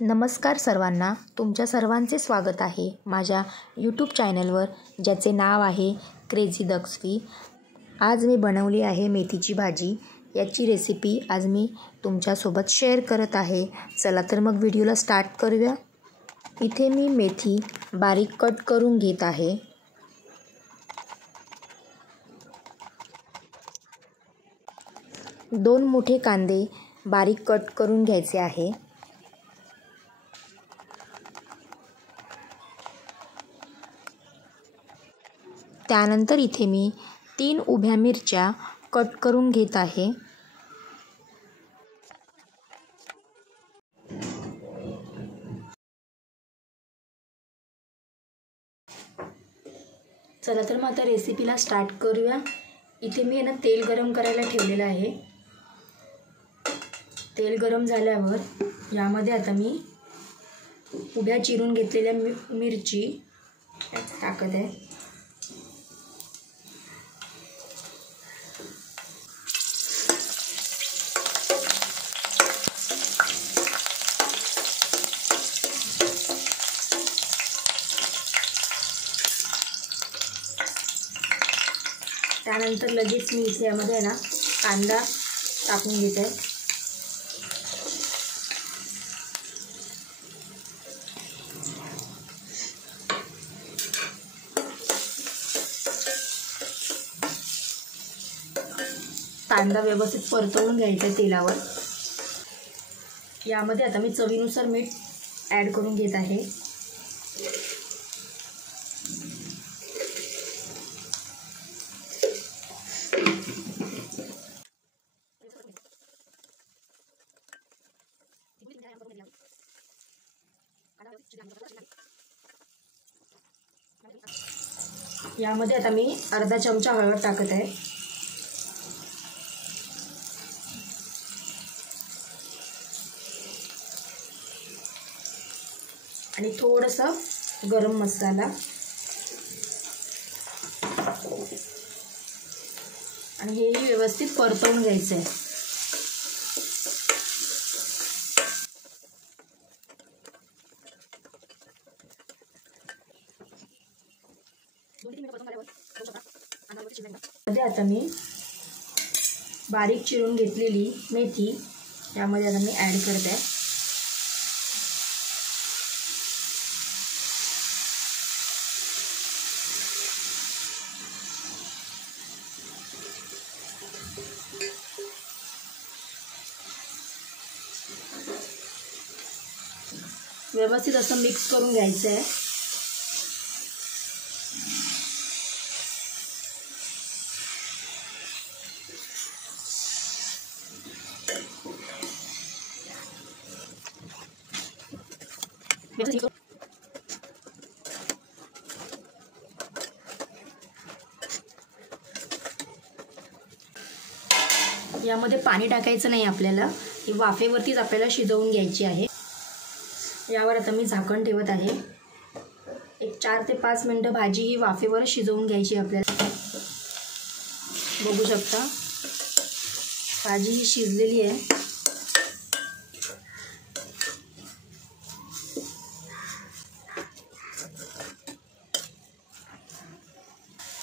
नमस्कार सर्वांना, तुमच्या सर्वांचे स्वागत आहे माझ्या यूट्यूब चॅनलवर, ज्याचे नाव आहे क्रेझी दक्ष्वी। आज मी बनवली आहे मेथीची भाजी। याची रेसिपी आज मी तुमच्यासोबत शेअर करत आहे। चला तर मग व्हिडिओला स्टार्ट करूया। इथे मी मेथी बारीक कट करून घेत आहे। दोन मोठे कांदे बारीक कट करून घ्यायचे आहे। त्यानंतर इथे मी 3 उभ्या मिरच्या कट करून घेत आहे। चला तर मग आता रेसिपीला स्टार्ट करूया। इथे मी तेल गरम करायला ठेवलेलं आहे। तेल गरम झाल्यावर यामध्ये आता मी उभ्या चिरून घेतलेल्या मिरची टाकत आहे। त्यानंतर लगेच मी इथे यामध्ये कांदा टाकून घेते आहे। कांदा व्यवस्थित परतवून घ्यायचा तेलावर। यामध्ये आता मी चवीनुसार मीठ ॲड करून घेत आहे। यामध्ये आता मी अर्धा चमचा हळद टाकत आहे। आणि थोडासा गरम मसाला आणि हेही व्यवस्थित परतवून घ्यायचं आहे। आता मी बारीक चिरून घेतलेली मेथी यामध्ये आता मी ॲड करते आहे। व्यवस्थित असं मिक्स करून घ्यायचं आहे। यामध्ये पाणी टाकायचं नाही आपल्याला, ही वाफेवरतीच आपल्याला शिजवून घ्यायची आहे। यावर आता मी झाकण ठेवत आहे। एक 4 ते 5 मिनिटं भाजी ही वाफेवर शिजवून घ्यायची आपल्याला। बघू शकता भाजी ही शिजलेली आहे।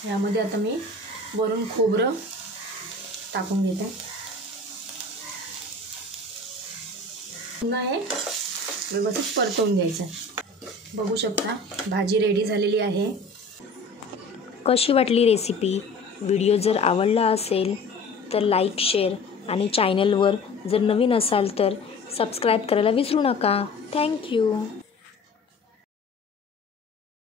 यामध्ये आता मी वरून खोबरं टाकून घेते। पुन्हा हे व्यवस्थित परतवून घ्यायचं। बघू शकता भाजी रेडी झालेली आहे। कशी वाटली रेसिपी? व्हिडिओ जर आवडला असेल तर लाईक, शेअर आणि चॅनलवर जर नवीन असाल तर सबस्क्राईब करायला विसरू नका। थँक्यू।